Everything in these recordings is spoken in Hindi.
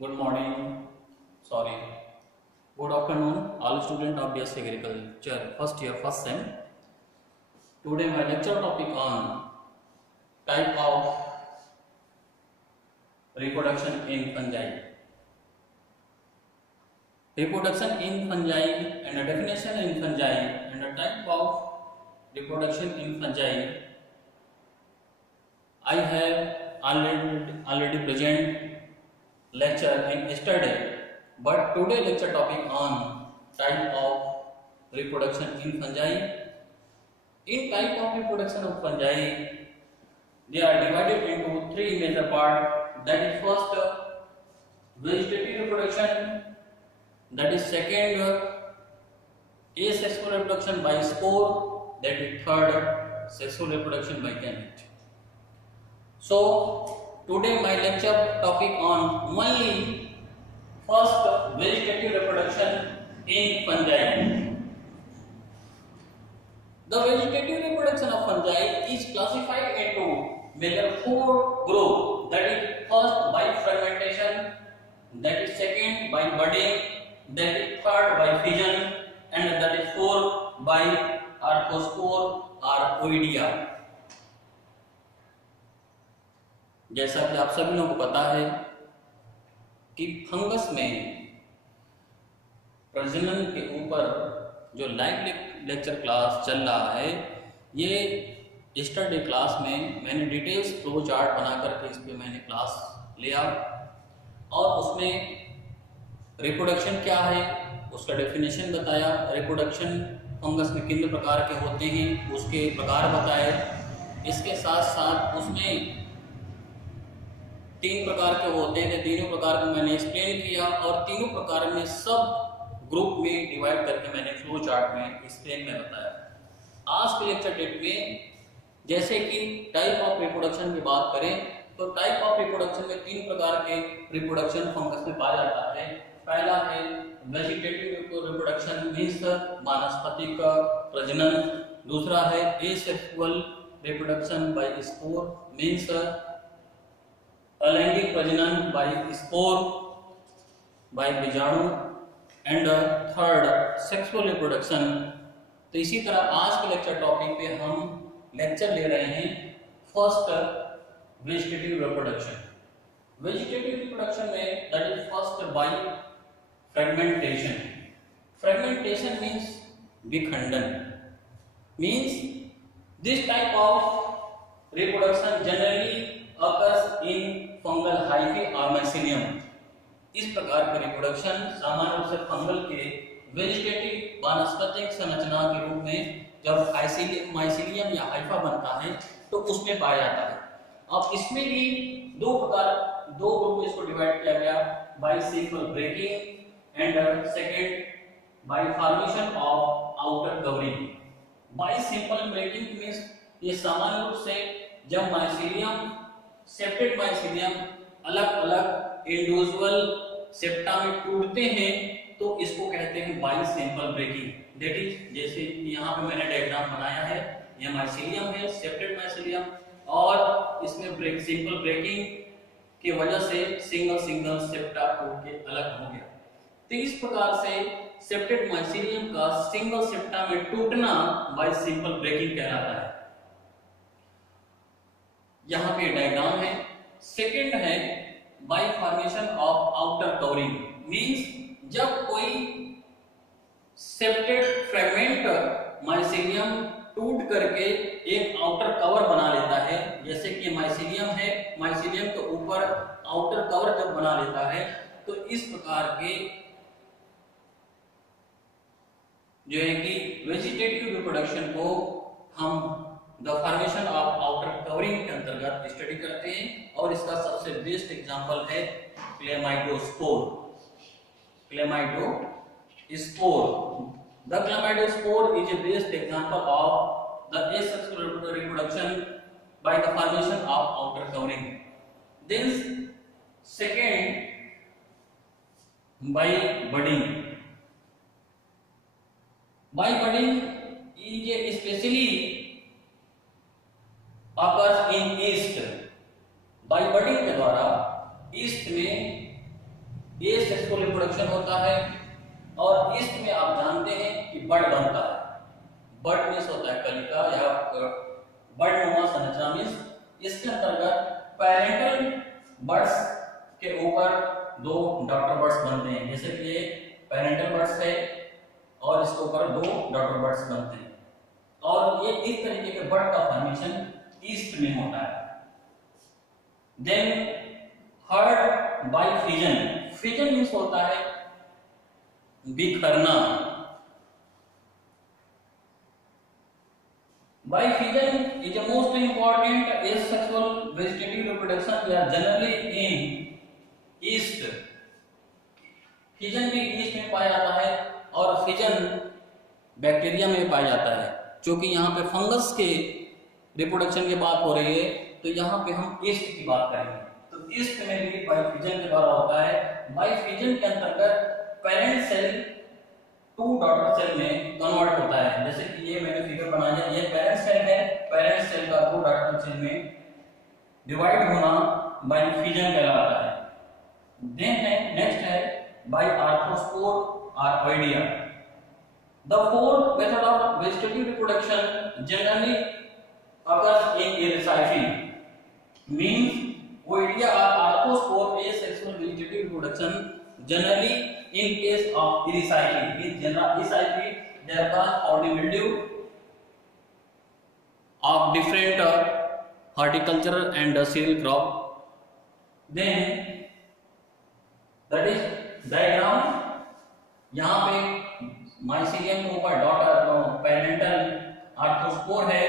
Good morning. Sorry. Good afternoon, all students of BSc Agriculture, first year, first sem. Today my lecture topic on type of reproduction in fungi. Reproduction in fungi and a definition in fungi and a type of reproduction in fungi. I have already present lecture in yesterday, but today lecture topic on type of reproduction in fungi. In type of reproduction of fungi, they are divided into three major parts. That is first vegetative reproduction. That is second asexual reproduction by spore. That is third sexual reproduction by gamete. So today my lecture topic on only first vegetative reproduction in fungi. The vegetative reproduction of fungi is classified into major four groups. That is first by fragmentation, that is second by budding, that is third by fission, and that is fourth by arthospore or oidia. जैसा कि आप सभी लोगों को पता है कि फंगस में प्रजनन के ऊपर जो लाइव लेक्चर क्लास चल रहा है, ये यस्टरडे क्लास में मैंने डिटेल्स फ्लो चार्ट बना करके इस पे मैंने क्लास लिया और उसमें रिप्रोडक्शन क्या है उसका डेफिनेशन बताया। रिप्रोडक्शन फंगस में कितने प्रकार के होते हैं उसके प्रकार बताए। इसके साथ साथ उसमें तीन प्रकार के होते हैं, तीनों प्रकार को मैंने एक्सप्लेन किया और तीनों प्रकार में सब ग्रुप में डिवाइड करके मैंने फ्लो चार्ट में एक्सप्लेन में बताया। आज के लेक्चर डेट में जैसे कि टाइप ऑफ रिप्रोडक्शन की बात करें तो टाइप ऑफ रिप्रोडक्शन में तीन प्रकार के रिप्रोडक्शन फंगस में पाया जाता है। पहला है वेजिटेटिव रिप्रोडक्शन मींस वानस्पतिक प्रजनन, दूसरा है asexual reproduction by spore means अलैंगिक प्रजनन बाय स्पोर बाय बीजाणु, एंड थर्ड सेक्सुअल रिप्रोडक्शन। तो इसी तरह आज के लेक्चर टॉपिक पे हम लेक्चर ले रहे हैं first vegetative reproduction. Vegetative reproduction में that is first by fragmentation. Fragmentation means विखंडन, means this type of reproduction generally occurs in fungal hyphae or mycelium। इस प्रकार का रिप्रोडक्शन सामान्य रूप से फंगल के वेजिटेटिव वानस्पतिक संरचना के रूप में जब माइसीलियम या हाइफा बनता है तो उसमें पाया जाता है। अब इसमें भी दो ग्रुप इसको डिवाइड किया गया, by simple breaking and second by formation of outer covering. By simple breaking means ये सामान्य रूप से जब माइसीलियम सेप्टेड माइसीलियम अलग अलग इंडिविजुअल सेप्टा में टूटते हैं तो इसको कहते हैं by simple breaking. That is जैसे यहाँ पे मैंने डायग्राम बनाया है, यह माइसीलियम है सेप्टेड माइसीलियम और इसमें सिंपल ब्रेकिंग की वजह से सिंगल सेप्टा टूट के अलग हो गया। तो इस प्रकार से सेप्टेड माइसीलियम का सिंगल सेप्टा में टूटना बाय सिंपल ब्रेकिंग कहलाता है। यहाँ पे डायग्राम है। सेकंड है bye formation of outer covering, means जब कोई सेप्टेड फ्रेगमेंट माइसीलियम टूट करके एक आउटर कवर बना लेता है, जैसे कि माइसीलियम है, माइसीलियम के ऊपर आउटर कवर जब बना लेता है तो इस प्रकार के जो है कि वेजिटेटिव रिप्रोडक्शन को हम the formation of outer covering के अंतर्गत स्टडी करते हैं और इसका सबसे बेस्ट एग्जांपल है chlamydospore. The chlamydospore is a best example of the asexual reproduction by the formation of outer covering. Then second by budding. By budding is especially occurs in yeast। By budding के द्वारा ईस्ट में एसेक्सुअल रिप्रोडक्शन होता है। और इसमें आप जानते हैं कि बड बनता है। बड मीन्स होता है कलिका या बड नुमा संरचना मीन्स इसके अंतर्गत पेरेंटल बर्ड्स के ऊपर दो डॉटर बर्ड्स बनते हैं। जैसे कि ये पेरेंटल बर्ड्स है और इसके ऊपर दो डॉटर बर्ड्स बनते हैं और ये इस तरीके के बर्ड का फॉर्मेशन ईस्ट में होता है। Then third by fission. Fission means होता है बिखरना। By fission is the most important asexual vegetative reproduction. They are generally in east. Fission भी ईस्ट में पाया जाता है और फिजन बैक्टीरिया में पाया जाता है। क्योंकि यहाँ पे फंगस के रिप्रोडक्शन की बात हो रही है तो यहाँ पे हम ईस्ट की बात करेंगे। तो ईस्ट में भी बाइफिजन के द्वारा होता है। बाइफिजन के अंतर्गत parent cell to daughter cell में कन्वर्ट होता है। जैसे कि ये मैंने फिगर बनाया है, ये पेरेंट सेल है, पेरेंट सेल का टू डॉटर सेल में डिवाइड होना बाइफिजन कहलाता है। देन है नेक्स्ट है बाय आर्थ्रोस्पोर और oidia. The fourth method of vegetative reproduction generally occurs in Erythraephae, means oidia or arthrospore asexual vegetative reproduction generally in case of Erythraephae. In general Erythraephae they are caused powdery mildew of different horticultural and cereal crop. Then that is diagram। यहाँ पे माइसीलियम के ऊपर डॉटर पेरेंटल आर्थ्रोस्पोर है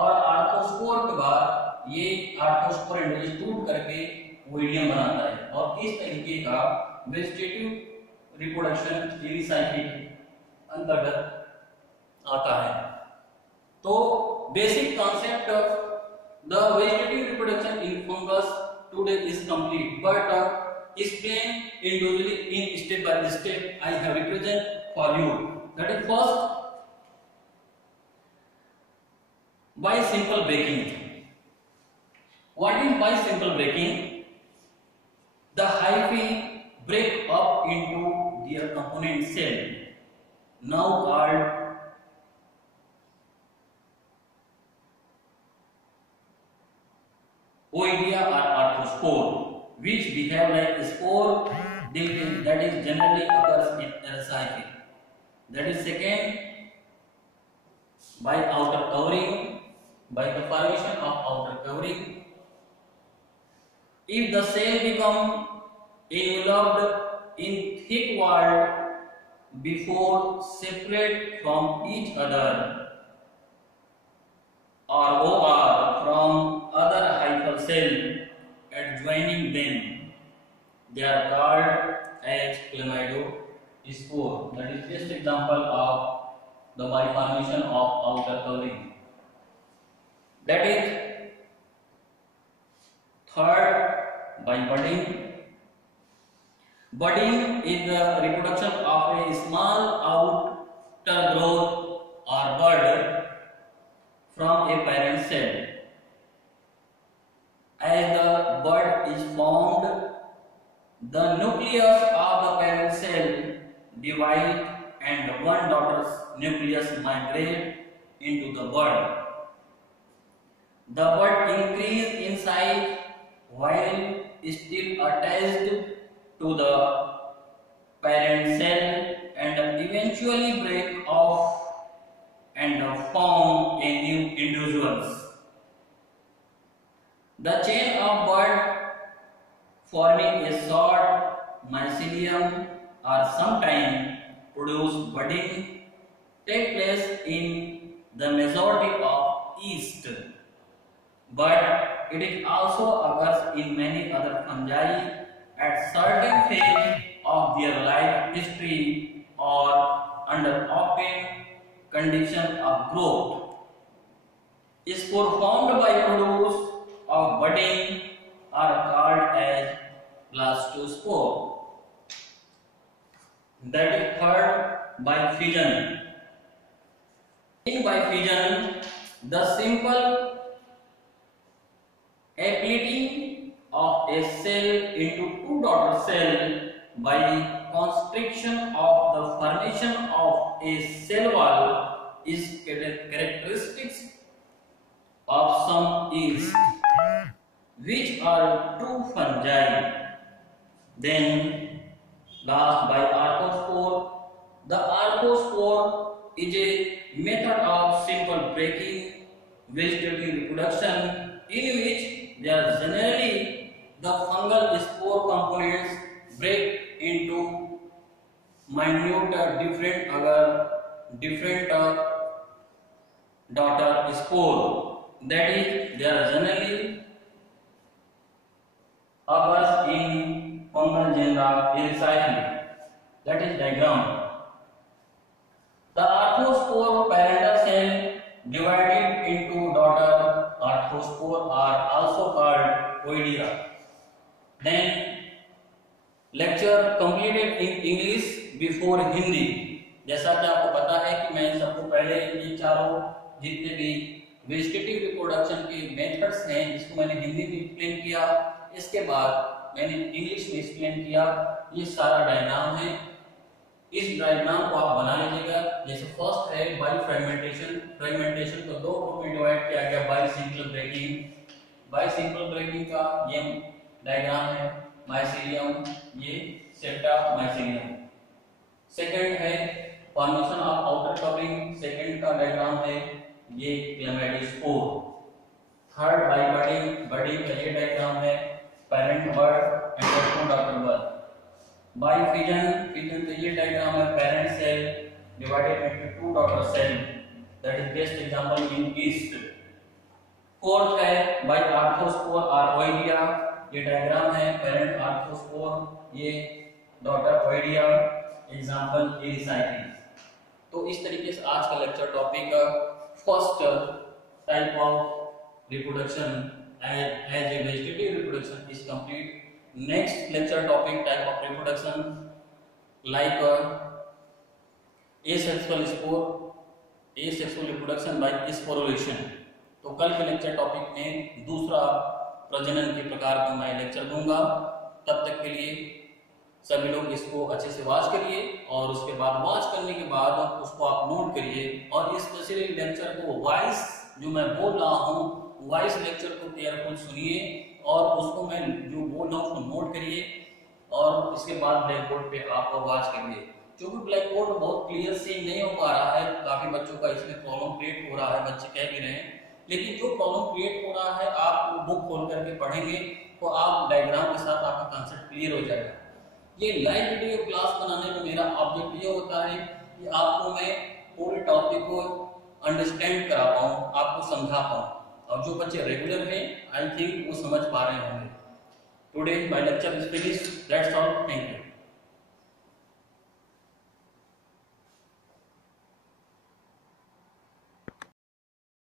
और आर्थ्रोस्पोर के बाद ये आर्थ्रोस्पोर एंडोजिस टूट करके ओइडियम बनाता है और इस तरीके का वेजिटेटिव रिप्रोडक्शन एरिथ्राइफी अंतर्गत आता है। तो basic concept the vegetative reproduction in fungus today is complete but explain individually in step by step I have represent for you। That is first by simple breaking। What is by simple breaking? The hyphae break up into their component cell now called oidia or arthrospore, which behave like spore that is generally occurs in Erythraephae। That is second by outer covering, by the formation of outer covering। If the cell become enveloped in thick wall before separate from each other or from other hyphal cell adjoining them, they are called as chlamydospore। That is just example of the biformation of outer covering। That is third by budding। Budding is the reproduction of a small outer growth or bud from a parent cell। As the bud is formed, the nucleus of the parent cell divide and one daughter's nucleus migrate into the bud। The bud increase in size while still attached to the parent cell and eventually break off and form a new individuals। The chain of bud forming a short mycelium or sometime produce budding take place in the majority of yeast, but it is also occurs in many other fungi at certain phase of their life history or under obtained condition of growth। Spore formed by produce of budding are called as blastospore। That is third by fission। In by fission, the simple splitting of a cell into two daughter cells by constriction of the formation of a cell wall is characteristics of some yeast which are true fungi. Then last by archospore. The archospore is a method of simple breaking vegetative reproduction in which they are generally the fungal spore components break into minute different daughter spore. That is, they are generally occurs in fungal genera Ericiaceae. That is diagram. The arthrospore parental cell divided into daughter arthrospore are also called oidia. Then lecture completed in English before Hindi. जैसा कि आपको पता है कि मैं सबको पहले ये चारों जितने भी वेजिटेटिव रिप्रोडक्शन के मेथड्स हैं जिसको मैंने हिंदी में एक्सप्लेन किया, इसके बाद मैंने इंग्लिश में एक्सप्लेन किया। ये सारा डायग्राम है। इस डायग्राम को आप बना लीजिएगा। जैसे फर्स्ट है बाई फ्रेगमेंटेशन। फ्रेगमेंटेशन को दो ग्रुप में डिवाइड किया गया, by simple breaking. By simple breaking का ये डायग्राम है माइसीलियम, ये सेप्टा माइसीलियम। सेकंड है formation of outer covering, second का डायग्राम है ये chlamydospore. Third by budding, budding का ये डायग्राम है parent bud and daughter bud. By fission, fission का ये डायग्राम है parent cell divided into two daughter cell. That is best example in yeast. Fourth है बाई आर्थोस्पोर और ओइडिया। ये डायग्राम है पेरेंट आर्थोस्पोर, ये डॉटर ओइडिया, एग्जांपल एरिसाइक्लिस। तो इस तरीके से आज का lecture topic first type of reproduction as a vegetative reproduction is complete. Next lecture topic type of reproduction like asexual spore, asexual reproduction by sporulation. तो कल के लेक्चर टॉपिक में दूसरा प्रजनन के प्रकार का मैं लेक्चर दूंगा। तब तक के लिए सभी लोग इसको अच्छे से वॉच करिए और उसके बाद वॉच करने के बाद उसको आप नोट करिए और स्पेशली लेक्चर को वॉइस जो मैं बोल रहा हूँ वॉइस लेक्चर को केयरफुल सुनिए और उसको मैं जो बोल रहा हूँ उसको नोट करिए और इसके बाद ब्लैक बोर्ड पे आप वॉच करिए। क्योंकि ब्लैक बोर्ड बहुत क्लियर से नहीं हो पा रहा है, काफी बच्चों का इसमें प्रॉब्लम क्रिएट हो रहा है, बच्चे कह भी रहे हैं। लेकिन जो प्रॉब्लम क्रिएट हो रहा है आप बुक खोल करके पढ़ेंगे तो आप डायग्राम के साथ आपका कंसेप्ट क्लियर हो जाएगा। ये लाइव वीडियो क्लास बनाने में मेरा ऑब्जेक्ट ये होता है कि आपको मैं पूरे टॉपिक को अंडरस्टैंड करा पाऊँ, आपको समझा पाऊँ। और जो बच्चे रेगुलर हैं आई थिंक वो समझ पा रहे होंगे। Today my lecture is finished, that's all, thank you.